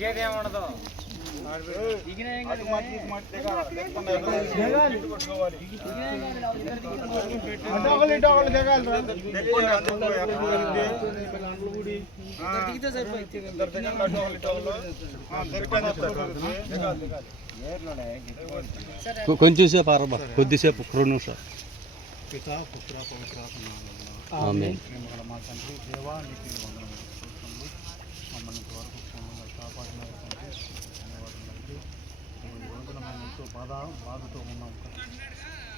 ఇదేముండదు కొంచెం సేపు అరబా కొద్దిసేపు 2 నిమిషాలు. పితా పుత్ర పవిత్రాత్మ ఆమేన్. మా తండ్రి దేవా నీకు మమ్మల్ని వరకు కాపాడిన ధన్యవాదాలు. మేము ఎంతో బాధతో ఉన్నాం,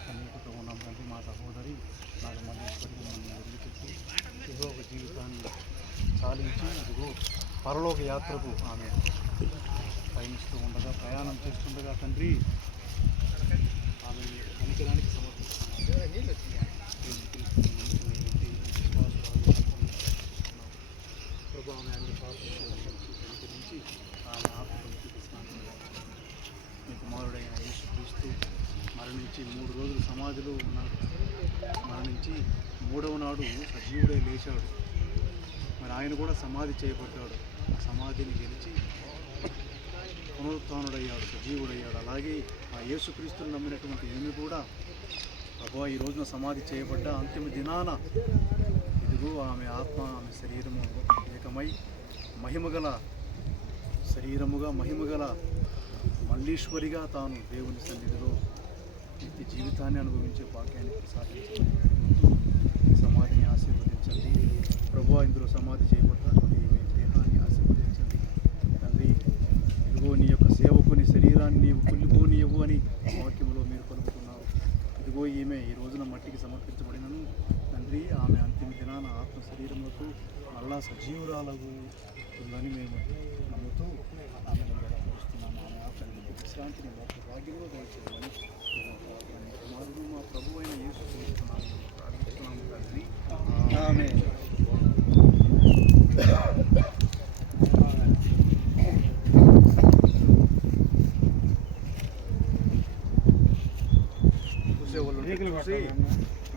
కన్నీటితో ఉన్నాం తండ్రి. మా సహోదరి నాకు మళ్ళీ మమ్మల్ని వదిలిపెట్టి ఏదో ఒక జీవితాన్ని చాలించి ఇదిగో పరలోక యాత్రకు ఆమె పయనిస్తూ ఉండగా, ప్రయాణం చేస్తుండగా తండ్రి ఆమె అనుకరానికి సమర్పిస్తున్నాను. ప్రభు ఆమె అన్ని పాపరించి ఆమె ఆత్మను చూపిస్తున్నాను. మీ కుమారుడైన యేసుక్రీస్తు మరణించి 3 రోజులు సమాధిలో ఉన్నాడు. మరణించి 3వ నాడు సజీవుడై లేచాడు. మరి ఆయన కూడా సమాధి చేయబడ్డాడు. ఆ సమాధిని గెలిచి పునరుత్థానుడయ్యాడు, సజీవుడయ్యాడు. అలాగే ఆ యేసుక్రీస్తుని నమ్మినటువంటి ఈమె కూడా ప్రభు ఈ రోజున సమాధి చేయబడ్డ అంతిమ దినాన ఇదిగో ఆమె ఆత్మ ఆమె శరీరము ఏకమై మహిమగల శరీరముగా మహిమగల మల్లీశ్వరిగా తాను దేవుని సన్నిధిలో నిత్య జీవితాన్ని అనుభవించే భాగ్యాన్ని ప్రసాదించండి. సమాధిని ఆశీర్వదించండి ప్రభు. ఇందులో సమాధి చేయబడినటువంటి ఈమె దేహాన్ని ఆశీర్వదించండి తండ్రి. ఇదిగో నీ యొక్క సేవకుని శరీరాన్ని నీవు కుళ్ళిపోనియవు అని వాక్యంలో మీరు పలుకుతున్నావు. ఇదిగో ఈమె ఈ రోజున మట్టికి సమర్పించబడినను తండ్రి, ఆమె అంతిమ దినాన ఆత్మ శరీరములకు మళ్ళా సజీవురాలకు ఉందని మేము నమ్ముతూ ఆమె వస్తున్నాము. ఆమె ఆత్మ విశ్రాంతిని భాగ్యంలో దయచేయమని కుమారుడు మా ప్రభు అయిన యేసు ప్రార్థిస్తున్నాము తండ్రి. ఆమేన్.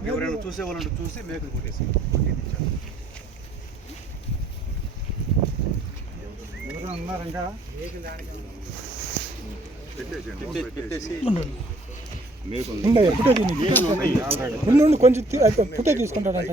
ఎవరైనా చూసేవాళ్ళంటూ చూసి మేకలు కొట్టేసి ఎవరైనా ఉన్నారంట కొంచెం ఫుటే తీసుకుంటాడంట.